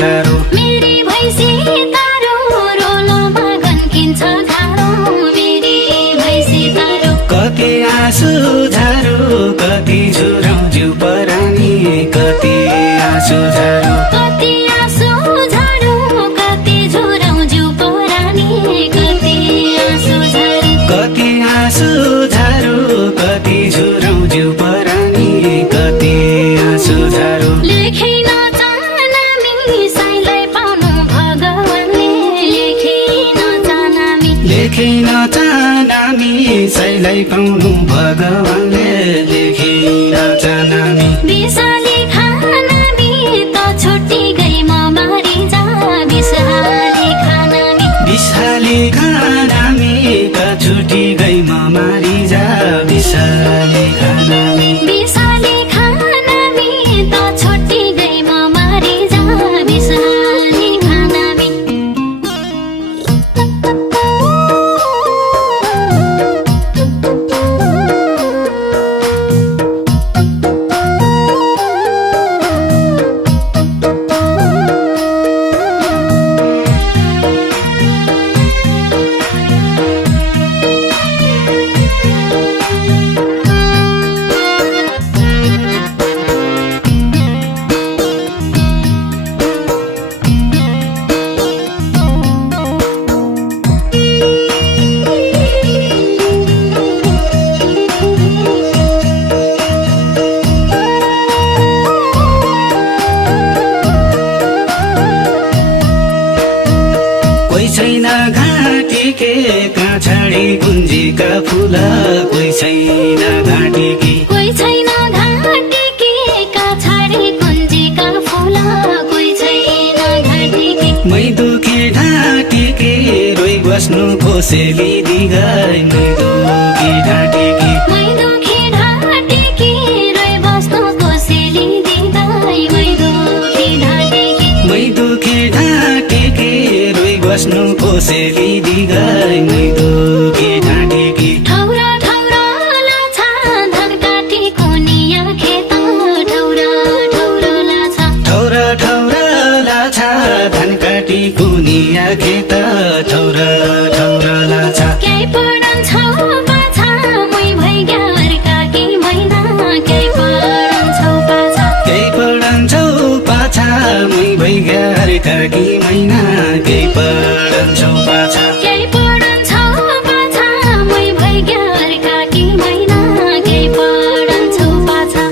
तारो मेरी भैँसी तारो रोलोमा गन्किन्छ घारो मेरी भैँसी तारो कति आँसु झारो कति झुराउँछु परानी कति आँसु झारो कति आँसु झारो कति झुराउँछु परानी कति आँसु झारो कति आँसु झारो कति झुराउँछु परानी कति आँसु झारो लेखै नचाहनामी साईलाई पाउनु भगवानले लेखै नचाहनामी लेखै नचाहनामी साईलाई पाउनु भगवानले लेखै नचाहनामी विषाली खानामी त छुट्टी गई म मारी जा विषाली खानामी विषाली खानामी त छुटी गई म मारी जा विषाली खानामी विषाली खानामी त छुट्टी गई म मारी जा विषाली खानामी कोही छैन घाँटी के कहाँ छाडी गुन्जीका फुल कोही छैन घाँटी के कोही छैन घाँटी के काछाडी कुञ्जीका फुल कोही छैन घाँटी के मै दुखी ढाँटी के रोइ बस्नु खोसेली दिगाई मै दुखी ढाँटी के मै दुखी ढाँटी के रोइ बस्नु कोसेली दिँदै मै दुखी ढाँटी के मै दुखी ढाँटी के रोइ बस्नु खोसेली दिगाई मै दुखी ढाँटी के ठौरा ठौरा लाछा धनकाटी कुनिया खेत ठौरा ठौरा लाछा ठौरा ठौरा लाछा धान काटी कुनिया खेत ठौरा ठौरा लाछा केही पढन्छौ पाछा मै भइग्या अर्काकी मैना केही पढन्छौ पाछा केही पढन्छौ पाछा मै भइगार काकी मैना केही पढन्छौ पाछा केही पढन्छौ पाछा मै भइग्या अर्काकी मैना केही पढन्छौ पाछा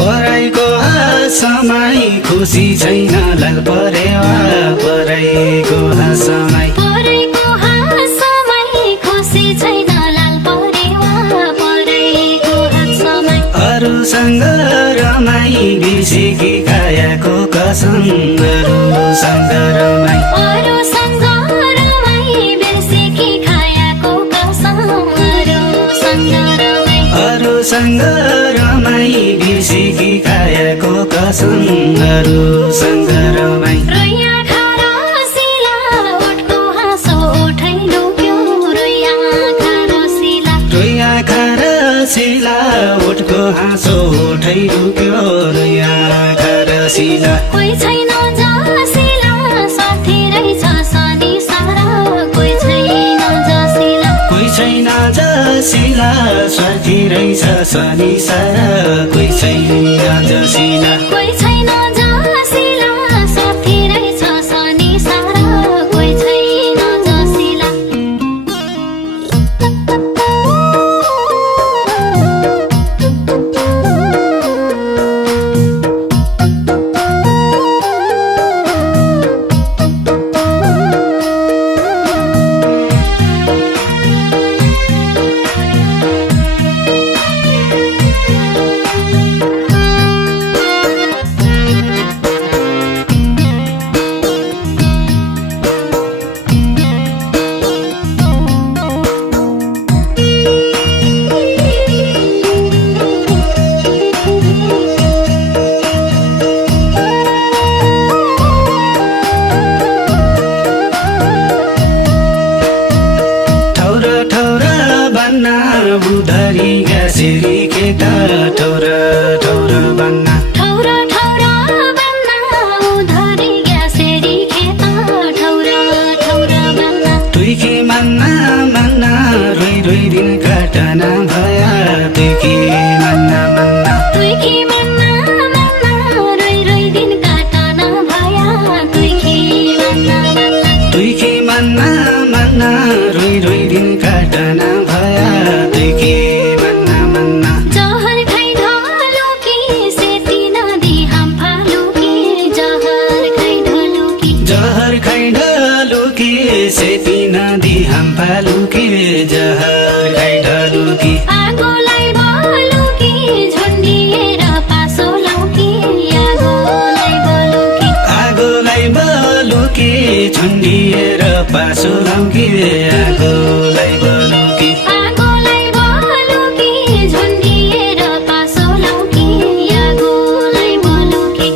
पराइको समय खुसी छैन लाल परेवा पराइको समय परेको हातसमै खुसी छैन लाल परेवा परेको हातसमै अरूसँग रमाई बिर्सेकी कायाको कसम अरूसँग रमाई अरूसँग रमाई बिर्सेकी खायाको कसम अरूसँग रमाई अरूसँग रमाई बिर्सेकी कायाको कसम अरूसँग रमाई रोइया खारा सिला उठको हाँसो उठै लुक्यो रोइया खारा सिला रोइया खारा सिला उठको हाँसो उठै लुक्यो रोइया खारा सिला कोही छैन जसिला साथी रहेछ सनी सारा कोही छैन जसिला कोही छैन जसिला स्वार्थी रहेछ सनी सारा कोही छैन जसिला कोही छैन जसिला साथी रहेछ सनी सारा कोही छैन जसिला बिहान फालुकी जहर खाइ ढलुकी आगोलाई बलुकी झुन्डिएर पासो लौकी आगोलाई बलुकी आगोलाई बलुकी झुन्डिएर पासो लौकी आगोलाई बलुकी आगोलाई बलुकी झुन्डिएर पासो लौकी आगोलाई बलुकी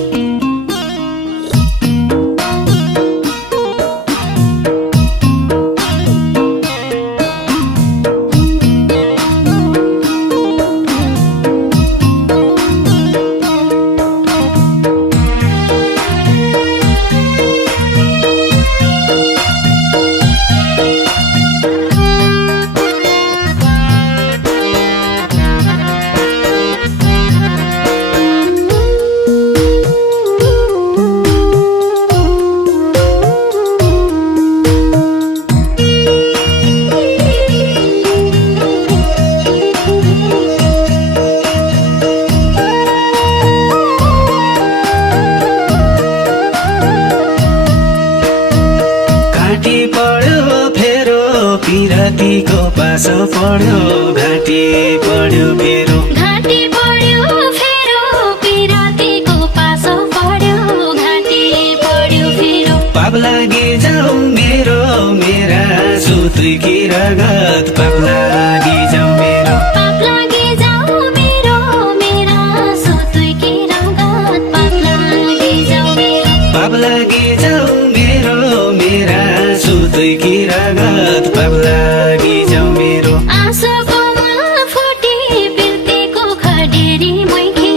घाँटी पढ्यो फेरो पिरतीको पासो पढ्यो घाँटी पढ्यो फेरो घाँटी बढ्यो फेरो पिरातीको पासो पढ्यो घाँटी बढ्यो फेरो पाप लागि जाऊ मेरो मेरा सुतुकी रगत पाप लागि जाऊ मेरो पाप लागि जाऊ मेरो मेरा सुतुकी रगत पाप लागि जाऊ मेरो पाप लागि जाऊ मेरो मेरा सुतुकी रगत पाप लागि जाऊ मेरो आँसुको मूल फुटी बिर्तेको खडेरी मैखी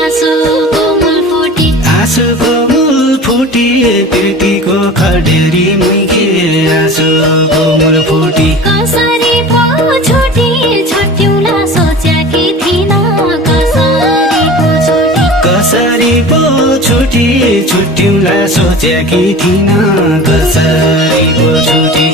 आँसुको मूल फुटी आँसुको मूल फुटी प्रीतिको खडेरी मुइके आँसुको मूल फुटी कसरी पो छुटी छुट्युला सोचेकी थिइन कसरी पो छुटी कसरी पो छुटी छुट्युला सोचेकी थिइन कसरी पो छुटी